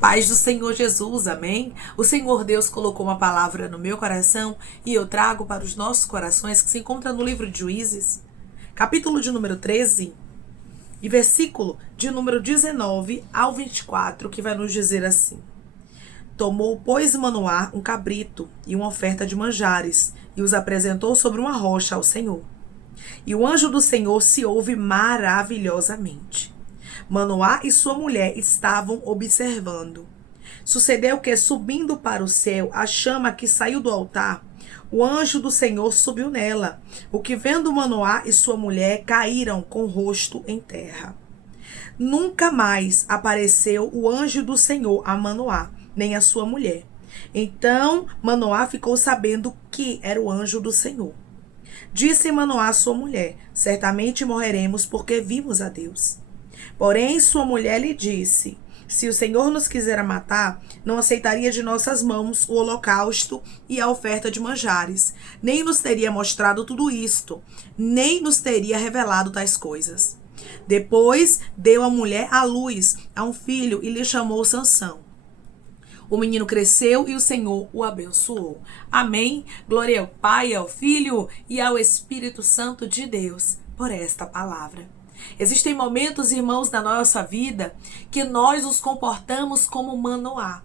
Paz do Senhor Jesus, amém? O Senhor Deus colocou uma palavra no meu coração e eu trago para os nossos corações, que se encontra no livro de Juízes, capítulo de número 13 e versículo de número 19 ao 24, que vai nos dizer assim: Tomou, pois, Manoá um cabrito e uma oferta de manjares e os apresentou sobre uma rocha ao Senhor. E o anjo do Senhor se ouve maravilhosamente. Manoá e sua mulher estavam observando. Sucedeu que, subindo para o céu, a chama que saiu do altar, o anjo do Senhor subiu nela, o que, vendo Manoá e sua mulher, caíram com o rosto em terra. Nunca mais apareceu o anjo do Senhor a Manoá, nem a sua mulher. Então Manoá ficou sabendo que era o anjo do Senhor. Disse Manoá à sua mulher: certamente morreremos, porque vimos a Deus. Porém sua mulher lhe disse: se o Senhor nos quiser matar, não aceitaria de nossas mãos o holocausto e a oferta de manjares, nem nos teria mostrado tudo isto, nem nos teria revelado tais coisas. Depois deu a mulher à luz a um filho e lhe chamou Sansão. O menino cresceu e o Senhor o abençoou. Amém. Glória ao Pai, ao Filho e ao Espírito Santo de Deus por esta palavra. Existem momentos, irmãos, na nossa vida que nós nos comportamos como Manoá.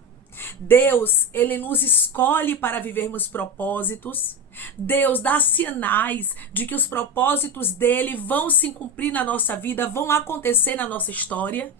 Deus, ele nos escolhe para vivermos propósitos. Deus dá sinais de que os propósitos dele vão se cumprir na nossa vida, vão acontecer na nossa história.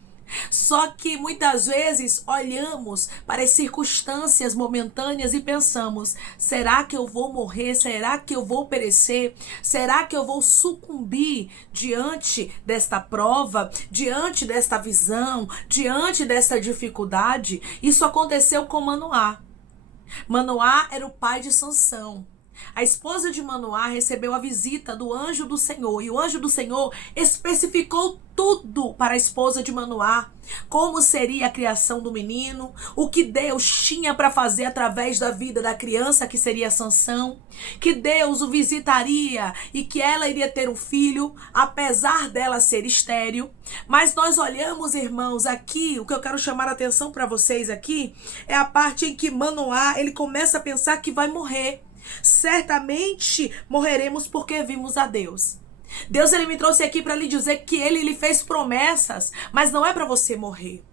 Só que muitas vezes olhamos para as circunstâncias momentâneas e pensamos: será que eu vou morrer? Será que eu vou perecer? Será que eu vou sucumbir diante desta prova, diante desta visão, diante desta dificuldade? Isso aconteceu com Manoá. Manoá era o pai de Sansão. A esposa de Manoá recebeu a visita do anjo do Senhor, e o anjo do Senhor especificou tudo para a esposa de Manoá: como seria a criação do menino, o que Deus tinha para fazer através da vida da criança, que seria Sansão, que Deus o visitaria e que ela iria ter um filho, apesar dela ser estéril. Mas nós olhamos, irmãos, aqui, o que eu quero chamar a atenção para vocês aqui, é a parte em que Manoá, ele começa a pensar que vai morrer. Certamente morreremos porque vimos a Deus. Deus, ele me trouxe aqui para lhe dizer que ele lhe fez promessas, mas não é para você morrer.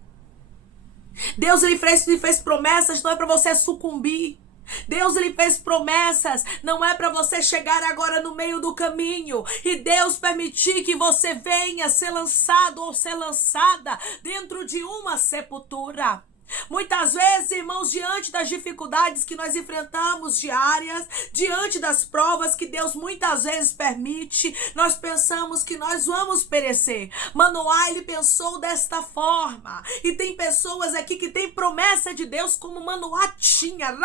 Deus, ele fez promessas, não é para você sucumbir. Deus, ele fez promessas, não é para você chegar agora no meio do caminho e Deus permitir que você venha ser lançado ou ser lançada dentro de uma sepultura. Muitas vezes, irmãos, diante das dificuldades que nós enfrentamos diárias, diante das provas que Deus muitas vezes permite, nós pensamos que nós vamos perecer. Manoá, ele pensou desta forma. E tem pessoas aqui que têm promessa de Deus como Manoá tinha.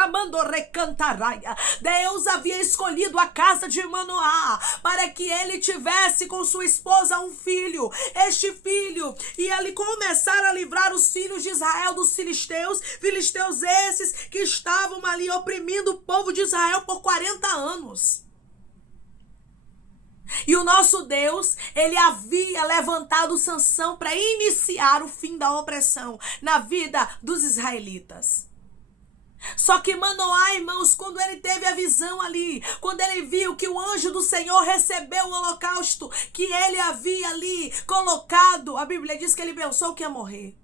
Deus havia escolhido a casa de Manoá para que ele tivesse com sua esposa um filho. Este filho ia ali começar a livrar os filhos de Israel dos filisteus esses que estavam ali oprimindo o povo de Israel por 40 anos. E o nosso Deus, ele havia levantado Sansão para iniciar o fim da opressão na vida dos israelitas. Só que Manoá, irmãos, quando ele teve a visão ali, quando ele viu que o anjo do Senhor recebeu o holocausto que ele havia ali colocado, a Bíblia diz que ele pensou que ia morrer.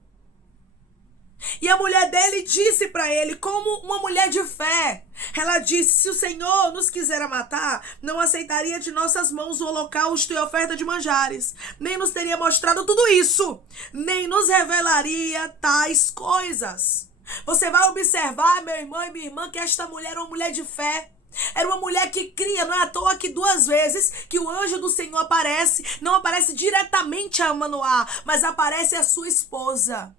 E a mulher dele disse para ele, como uma mulher de fé, ela disse: se o Senhor nos quiser matar, não aceitaria de nossas mãos o holocausto e a oferta de manjares, nem nos teria mostrado tudo isso, nem nos revelaria tais coisas. Você vai observar, meu irmão e minha irmã, que esta mulher era uma mulher de fé. Era uma mulher que cria. Não é à toa que 2 vezes que o anjo do Senhor aparece, não aparece diretamente a Manoá, mas aparece a sua esposa.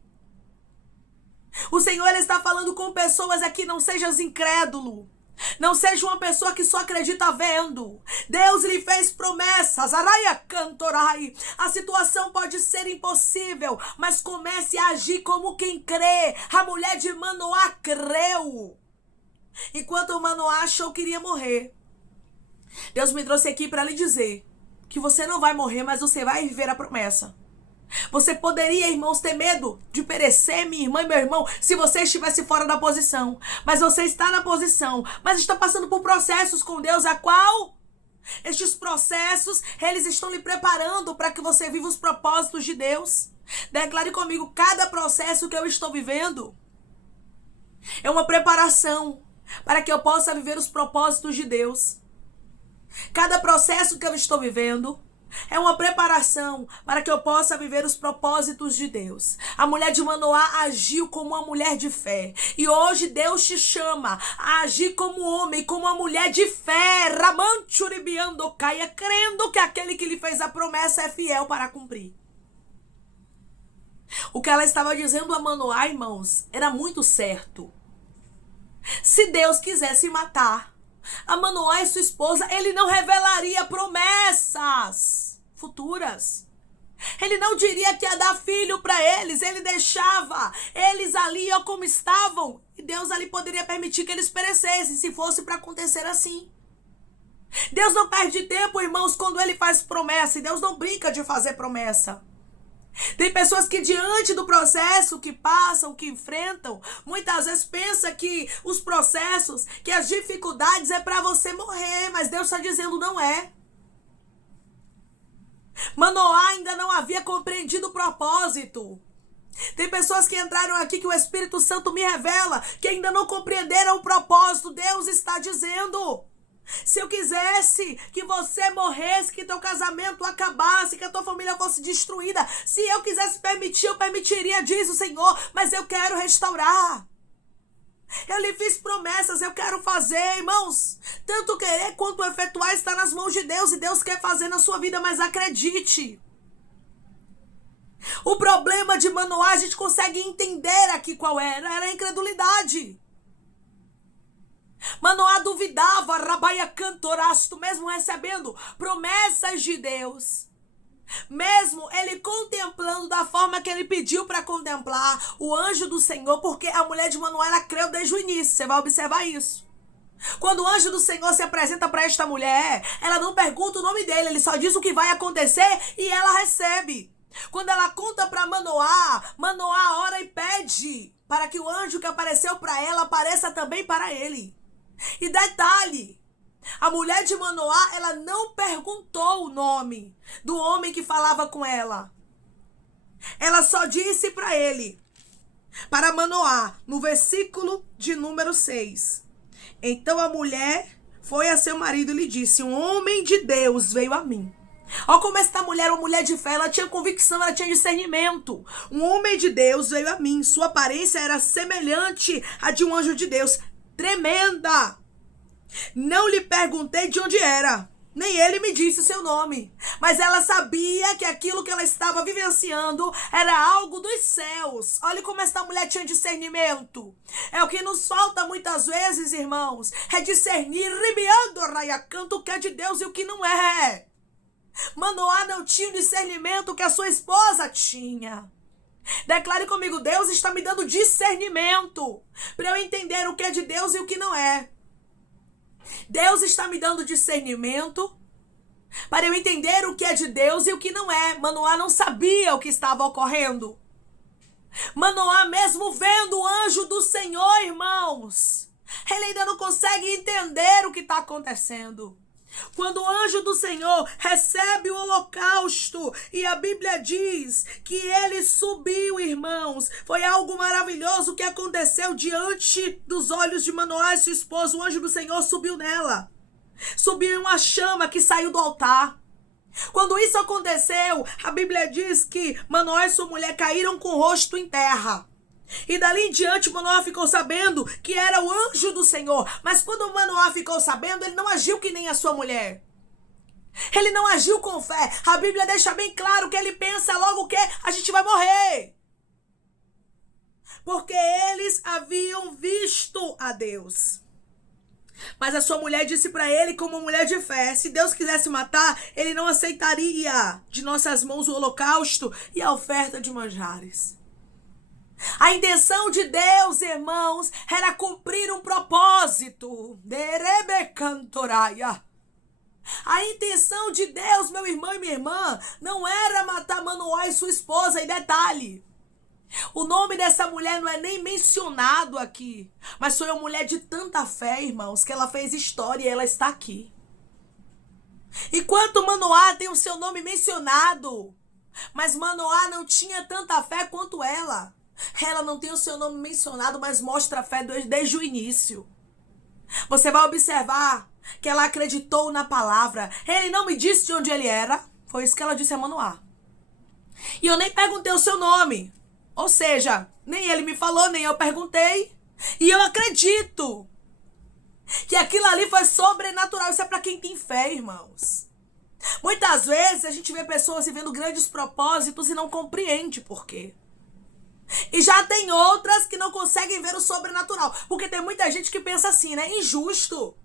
O Senhor, ele está falando com pessoas aqui: não sejas incrédulo. Não seja uma pessoa que só acredita vendo. Deus lhe fez promessas. Araia cantorai. A situação pode ser impossível, mas comece a agir como quem crê. A mulher de Manoá creu. Enquanto Manoá achou que iria morrer, Deus me trouxe aqui para lhe dizer que você não vai morrer, mas você vai viver a promessa. Você poderia, irmãos, ter medo de perecer, minha irmã e meu irmão, se você estivesse fora da posição. Mas você está na posição, mas está passando por processos com Deus, a qual estes processos, eles estão lhe preparando para que você viva os propósitos de Deus. Declare comigo, cada processo que eu estou vivendo é uma preparação para que eu possa viver os propósitos de Deus. Cada processo que eu estou vivendo é uma preparação para que eu possa viver os propósitos de Deus. A mulher de Manoá agiu como uma mulher de fé. E hoje Deus te chama a agir como homem, como uma mulher de fé. Ramanchuribiando caia, crendo que aquele que lhe fez a promessa é fiel para cumprir. O que ela estava dizendo a Manoá, irmãos, era muito certo. Se Deus quisesse matar a Manoá e sua esposa, ele não revelaria promessas futuras. Ele não diria que ia dar filho para eles. Ele deixava eles ali ó, como estavam. E Deus ali poderia permitir que eles perecessem, se fosse para acontecer assim. Deus não perde tempo, irmãos, quando ele faz promessa. E Deus não brinca de fazer promessa. Tem pessoas que diante do processo que passam, que enfrentam, muitas vezes pensam que os processos, que as dificuldades é para você morrer, mas Deus está dizendo não é. Manoá ainda não havia compreendido o propósito. Tem pessoas que entraram aqui que o Espírito Santo me revela, que ainda não compreenderam o propósito. Deus está dizendo: se eu quisesse que você morresse, que teu casamento acabasse, que a tua família fosse destruída, se eu quisesse permitir, eu permitiria, diz o Senhor, mas eu quero restaurar. Eu lhe fiz promessas, eu quero fazer, irmãos. Tanto querer quanto efetuar está nas mãos de Deus, e Deus quer fazer na sua vida, mas acredite. O problema de Manoá, a gente consegue entender aqui qual era a incredulidade. Manoá duvidava, Rabaia Cantorasto, mesmo recebendo promessas de Deus. Mesmo ele contemplando da forma que ele pediu para contemplar o anjo do Senhor, porque a mulher de Manoá, ela creu desde o início, você vai observar isso. Quando o anjo do Senhor se apresenta para esta mulher, ela não pergunta o nome dele, ele só diz o que vai acontecer e ela recebe. Quando ela conta para Manoá, Manoá ora e pede para que o anjo que apareceu para ela apareça também para ele. E detalhe, a mulher de Manoá, ela não perguntou o nome do homem que falava com ela. Ela só disse para ele, para Manoá, no versículo de número 6. Então a mulher foi a seu marido e lhe disse: um homem de Deus veio a mim. Olha como esta mulher, uma mulher de fé, ela tinha convicção, ela tinha discernimento. Um homem de Deus veio a mim. Sua aparência era semelhante à de um anjo de Deus. Tremenda. Não lhe perguntei de onde era, nem ele me disse seu nome, mas ela sabia que aquilo que ela estava vivenciando era algo dos céus. Olha como esta mulher tinha discernimento. É o que nos falta muitas vezes, irmãos, é discernir, ribiando, raiacanto, o que é de Deus e o que não é. Manoá não tinha o discernimento que a sua esposa tinha. Declare comigo: Deus está me dando discernimento para eu entender o que é de Deus e o que não é. Deus está me dando discernimento para eu entender o que é de Deus e o que não é. Manoá não sabia o que estava ocorrendo. Manoá, mesmo vendo o anjo do Senhor, irmãos, ele ainda não consegue entender o que está acontecendo. Quando o anjo do Senhor recebe o holocausto e a Bíblia diz que ele subiu, irmãos, foi algo maravilhoso que aconteceu diante dos olhos de Manoá e sua esposa. O anjo do Senhor subiu nela. Subiu em uma chama que saiu do altar. Quando isso aconteceu, a Bíblia diz que Manoá e sua mulher caíram com o rosto em terra. E dali em diante Manoá ficou sabendo que era o anjo do Senhor. Mas quando Manoá ficou sabendo, ele não agiu que nem a sua mulher. Ele não agiu com fé. A Bíblia deixa bem claro que ele pensa logo que a gente vai morrer. Porque eles haviam visto a Deus. Mas a sua mulher disse para ele como mulher de fé: se Deus quisesse matar, ele não aceitaria de nossas mãos o holocausto e a oferta de manjares. A intenção de Deus, irmãos, era cumprir um propósito. A intenção de Deus, meu irmão e minha irmã, não era matar Manoá e sua esposa. E detalhe, o nome dessa mulher não é nem mencionado aqui. Mas foi uma mulher de tanta fé, irmãos, que ela fez história e ela está aqui. Enquanto Manoá tem o seu nome mencionado, mas Manoá não tinha tanta fé quanto ela. Ela não tem o seu nome mencionado, mas mostra a fé desde o início. Você vai observar que ela acreditou na palavra. Ele não me disse de onde ele era. Foi isso que ela disse a Manoá. E eu nem perguntei o seu nome. Ou seja, nem ele me falou, nem eu perguntei. E eu acredito que aquilo ali foi sobrenatural. Isso é para quem tem fé, irmãos. Muitas vezes a gente vê pessoas vivendo grandes propósitos e não compreende por quê. E já tem outras que não conseguem ver o sobrenatural. Porque tem muita gente que pensa assim, né? Injusto.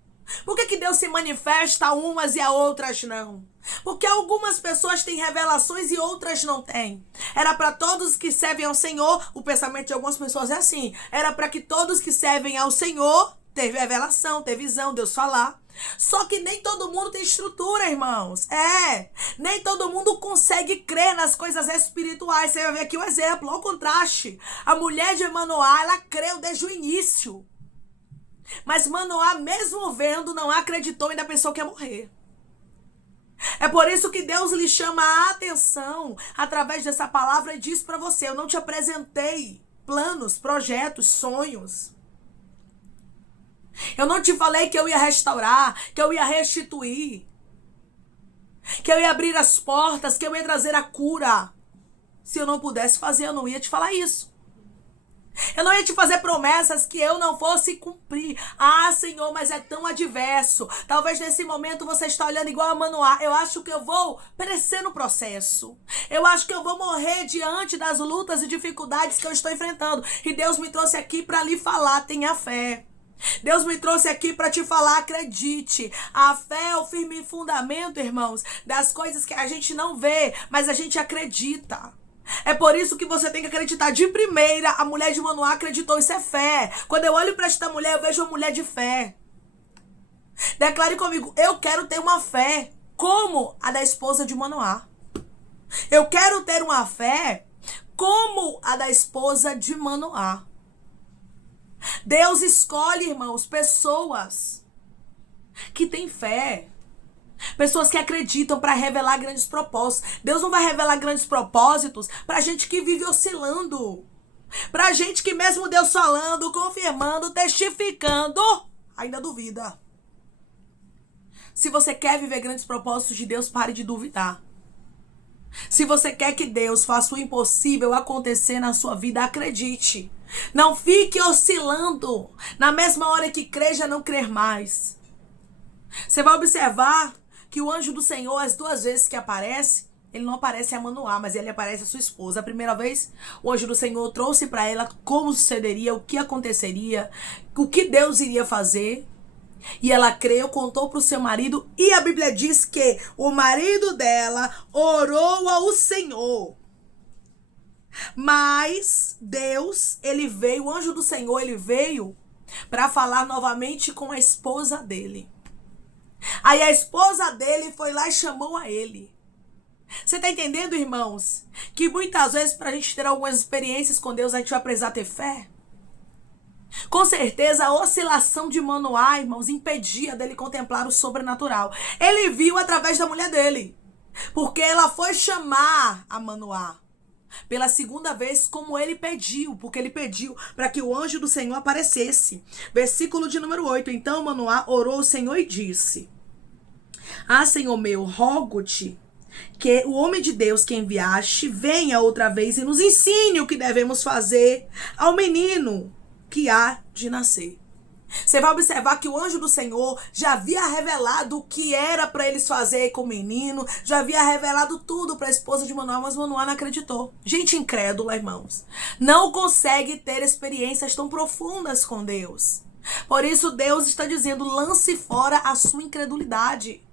Por que Deus se manifesta a umas e a outras não? Porque algumas pessoas têm revelações e outras não têm. Era para todos que servem ao Senhor, o pensamento de algumas pessoas é assim. Era para que todos que servem ao Senhor teve revelação, teve visão, Deus falar. Só que nem todo mundo tem estrutura, irmãos. Nem todo mundo consegue crer nas coisas espirituais. Você vai ver aqui um exemplo, olha o contraste. A mulher de Manoá, ela creu desde o início. Mas Manoá, mesmo vendo, não acreditou e ainda pensou que ia morrer. É por isso que Deus lhe chama a atenção através dessa palavra e diz para você: eu não te apresentei planos, projetos, sonhos. Eu não te falei que eu ia restaurar, que eu ia restituir, que eu ia abrir as portas, que eu ia trazer a cura. Se eu não pudesse fazer, eu não ia te falar isso. Eu não ia te fazer promessas que eu não fosse cumprir. Ah, Senhor, mas é tão adverso. Talvez nesse momento você está olhando igual a Manoá. Eu acho que eu vou perecer no processo. Eu acho que eu vou morrer diante das lutas e dificuldades que eu estou enfrentando. E Deus me trouxe aqui para lhe falar, tenha fé. Deus me trouxe aqui para te falar, acredite. A fé é o firme fundamento, irmãos, das coisas que a gente não vê, mas a gente acredita. É por isso que você tem que acreditar. De primeira, a mulher de Manoá acreditou, isso é fé. Quando eu olho para esta mulher, eu vejo uma mulher de fé. Declare comigo, eu quero ter uma fé como a da esposa de Manoá. Eu quero ter uma fé como a da esposa de Manoá. Deus escolhe, irmãos, pessoas que têm fé. Pessoas que acreditam para revelar grandes propósitos. Deus não vai revelar grandes propósitos para gente que vive oscilando. Para gente que mesmo Deus falando, confirmando, testificando, ainda duvida. Se você quer viver grandes propósitos de Deus, pare de duvidar. Se você quer que Deus faça o impossível acontecer na sua vida, acredite. Não fique oscilando. Na mesma hora que crer, já não crer mais. Você vai observar que o anjo do Senhor, as duas vezes que aparece, ele não aparece a Manoá, mas ele aparece a sua esposa. A primeira vez, o anjo do Senhor trouxe para ela como sucederia, o que aconteceria, o que Deus iria fazer. E ela creu, contou para o seu marido, e a Bíblia diz que o marido dela orou ao Senhor. Mas Deus, o anjo do Senhor, ele veio para falar novamente com a esposa dele. Aí a esposa dele foi lá e chamou a ele. Você está entendendo, irmãos? Que muitas vezes, para a gente ter algumas experiências com Deus, a gente vai precisar ter fé. Com certeza, a oscilação de Manoá, irmãos, impedia dele contemplar o sobrenatural. Ele viu através da mulher dele. Porque ela foi chamar a Manoá pela segunda vez, como ele pediu. Porque ele pediu para que o anjo do Senhor aparecesse. Versículo de número 8. Então Manoá orou ao Senhor e disse: Ah, Senhor meu, rogo-te que o homem de Deus que enviaste venha outra vez e nos ensine o que devemos fazer ao menino que há de nascer. Você vai observar que o anjo do Senhor já havia revelado o que era para eles fazer com o menino, já havia revelado tudo para a esposa de Manoá, mas Manoá não acreditou. Gente incrédula, irmãos, não consegue ter experiências tão profundas com Deus. Por isso Deus está dizendo: lance fora a sua incredulidade.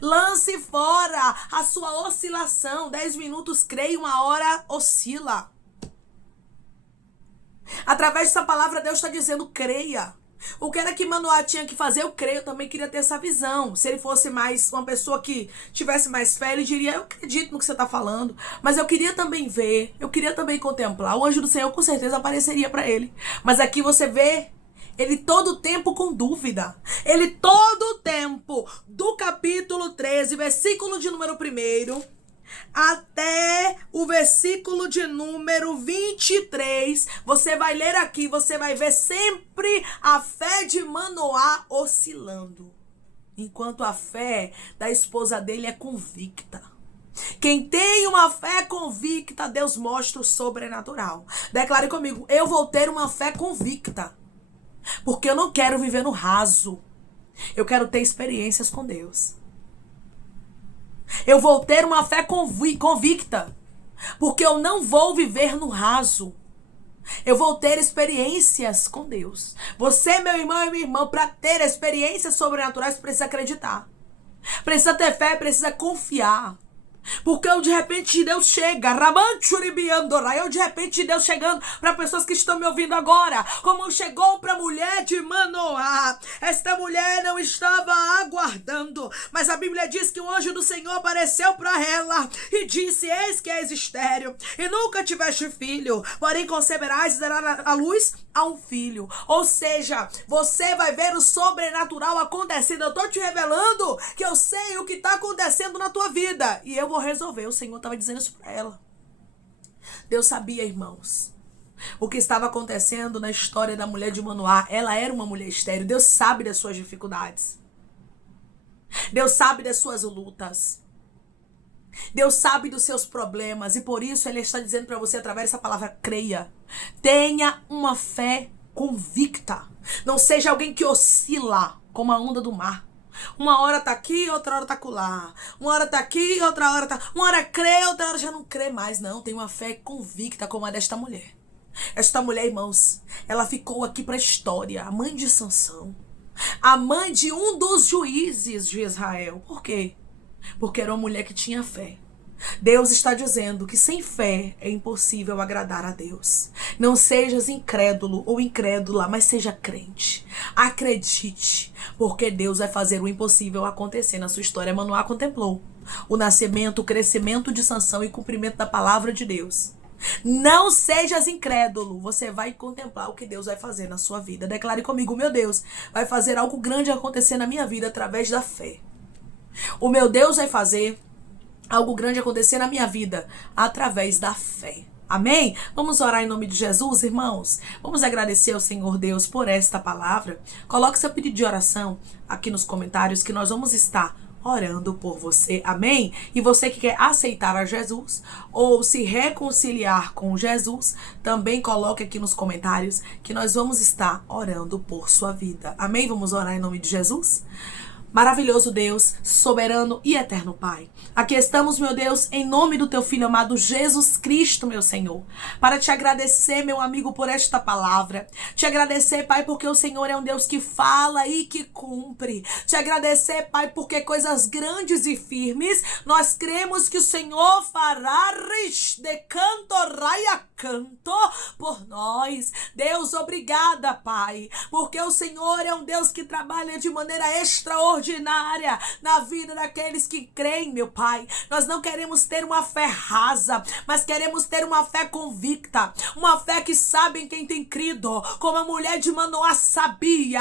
Lance fora a sua oscilação. 10 minutos crê, 1 hora oscila. Através dessa palavra, Deus está dizendo: creia. O que era que Manoá tinha que fazer? Eu creio, eu também queria ter essa visão. Se ele fosse mais uma pessoa que tivesse mais fé, ele diria, eu acredito no que você está falando. Mas eu queria também ver, eu queria também contemplar. O anjo do Senhor com certeza apareceria para ele. Mas aqui você vê ele todo o tempo com dúvida. Ele todo o tempo, do capítulo 13, versículo de número 1, até o versículo de número 23, você vai ler aqui, você vai ver sempre a fé de Manoá oscilando, enquanto a fé da esposa dele é convicta. Quem tem uma fé convicta, Deus mostra o sobrenatural. Declare comigo, eu vou ter uma fé convicta, porque eu não quero viver no raso, eu quero ter experiências com Deus. Eu vou ter uma fé convicta, porque eu não vou viver no raso. Eu vou ter experiências com Deus. Você, meu irmão e minha irmã, para ter experiências sobrenaturais, precisa acreditar. Precisa ter fé, precisa confiar. Porque de repente Deus chega, eu de repente Deus chegando para pessoas que estão me ouvindo agora, como chegou para a mulher de Manoá. Esta mulher não estava aguardando, mas a Bíblia diz que o anjo do Senhor apareceu para ela e disse, eis que és estéril e nunca tiveste filho, porém conceberás e darás à luz a um filho. Ou seja, você vai ver o sobrenatural acontecendo. Eu estou te revelando que eu sei o que está acontecendo na tua vida e eu vou resolver. O Senhor estava dizendo isso para ela. Deus sabia, irmãos, o que estava acontecendo na história da mulher de Manoá. Ela era uma mulher estéril. Deus sabe das suas dificuldades. Deus sabe das suas lutas. Deus sabe dos seus problemas e por isso Ele está dizendo para você através dessa palavra, creia. Tenha uma fé convicta. Não seja alguém que oscila como a onda do mar. Uma hora tá aqui, outra hora tá acolá. Uma hora tá aqui, outra hora tá... Uma hora crê, outra hora já não crê mais. Não, tem uma fé convicta como a desta mulher. Esta mulher, irmãos, ela ficou aqui para a história. A mãe de Sansão. A mãe de um dos juízes de Israel. Por quê? Porque era uma mulher que tinha fé. Deus está dizendo que sem fé é impossível agradar a Deus. Não sejas incrédulo ou incrédula, mas seja crente. Acredite, porque Deus vai fazer o impossível acontecer na sua história. Manoá contemplou o nascimento, o crescimento de Sansão e o cumprimento da palavra de Deus. Não sejas incrédulo, você vai contemplar o que Deus vai fazer na sua vida. Declare comigo, meu Deus vai fazer algo grande acontecer na minha vida através da fé. O meu Deus vai fazer algo grande acontecer na minha vida através da fé. Amém? Vamos orar em nome de Jesus, irmãos? Vamos agradecer ao Senhor Deus por esta palavra. Coloque seu pedido de oração aqui nos comentários que nós vamos estar orando por você, amém? E você que quer aceitar a Jesus ou se reconciliar com Jesus, também coloque aqui nos comentários que nós vamos estar orando por sua vida, amém? Vamos orar em nome de Jesus? Maravilhoso Deus, soberano e eterno Pai. Aqui estamos, meu Deus, em nome do teu Filho amado Jesus Cristo, meu Senhor, para te agradecer, meu amigo, por esta palavra. Te agradecer, Pai, porque o Senhor é um Deus que fala e que cumpre. Te agradecer, Pai, porque coisas grandes e firmes nós cremos que o Senhor fará de canto raia canto por nós. Deus, obrigada, Pai, porque o Senhor é um Deus que trabalha de maneira extraordinária na vida daqueles que creem, meu Pai. Nós não queremos ter uma fé rasa, mas queremos ter uma fé convicta, uma fé que sabe em quem tem crido, como a mulher de Manoá sabia.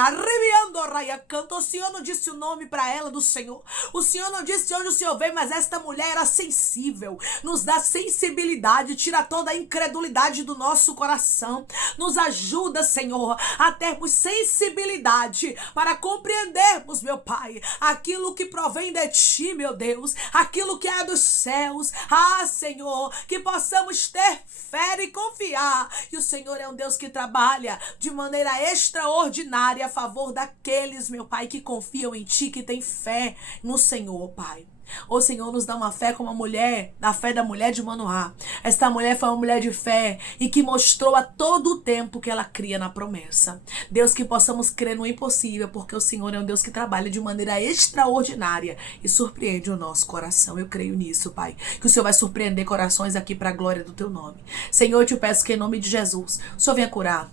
O Senhor não disse o nome para ela do Senhor, o Senhor não disse onde o Senhor veio, mas esta mulher era sensível. Nos dá sensibilidade, tira toda a incredulidade do nosso coração, nos ajuda, Senhor, a termos sensibilidade para compreendermos, meu Pai, aquilo que provém de ti, meu Deus, aquilo que é dos céus. Senhor, que possamos ter fé e confiar que o Senhor é um Deus que trabalha de maneira extraordinária a favor daqueles, meu Pai, que confiam em ti, que têm fé no Senhor, Pai. O Senhor nos dá uma fé como a mulher, a fé da mulher de Manoá. Esta mulher foi uma mulher de fé e que mostrou a todo o tempo que ela cria na promessa. Deus, que possamos crer no impossível, porque o Senhor é um Deus que trabalha de maneira extraordinária e surpreende o nosso coração. Eu creio nisso, Pai, que o Senhor vai surpreender corações aqui para a glória do teu nome. Senhor, eu te peço que em nome de Jesus, o Senhor venha curar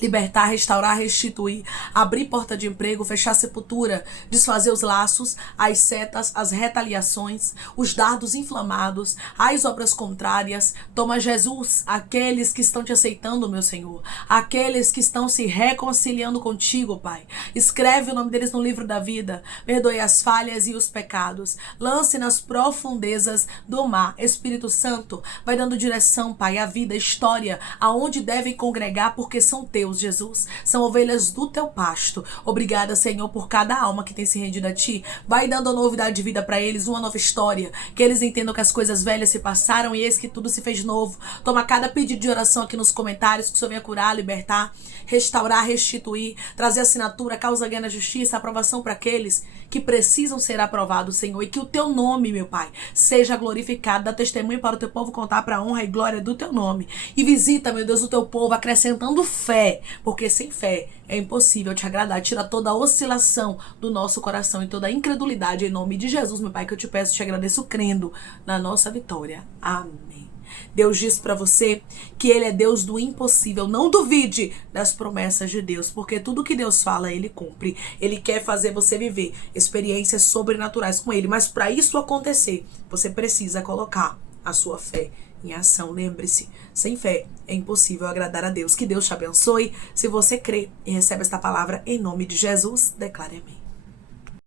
libertar, restaurar, restituir, abrir porta de emprego, fechar sepultura, desfazer os laços, as setas, as retaliações, os dardos inflamados, as obras contrárias. Toma, Jesus, aqueles que estão te aceitando, meu Senhor, aqueles que estão se reconciliando contigo, Pai. Escreve o nome deles no livro da vida, perdoe as falhas e os pecados, lance nas profundezas do mar. Espírito Santo, vai dando direção, Pai, à vida, à história, aonde devem congregar, porque são teus, Jesus, são ovelhas do teu pasto. Obrigada, Senhor, por cada alma que tem se rendido a ti. Vai dando novidade de vida para eles, uma nova história, que eles entendam que as coisas velhas se passaram e eis que tudo se fez novo. Toma cada pedido de oração aqui nos comentários, que o Senhor venha curar, libertar, restaurar, restituir, trazer assinatura, causa ganha na justiça, aprovação para aqueles que precisam ser aprovados, Senhor, e que o teu nome, meu Pai, seja glorificado. Dá testemunho para o teu povo contar para a honra e glória do teu nome. E visita, meu Deus, o teu povo, acrescentando fé, porque sem fé é impossível te agradar. Tira toda a oscilação do nosso coração e toda a incredulidade, em nome de Jesus, meu Pai, que eu te peço e te agradeço crendo na nossa vitória. Amém. Deus diz para você que Ele é Deus do impossível. Não duvide das promessas de Deus, porque tudo que Deus fala, Ele cumpre. Ele quer fazer você viver experiências sobrenaturais com Ele, mas para isso acontecer, você precisa colocar a sua fé em ação. Lembre-se, sem fé é impossível agradar a Deus. Que Deus te abençoe. Se você crê e recebe esta palavra em nome de Jesus, declare amém.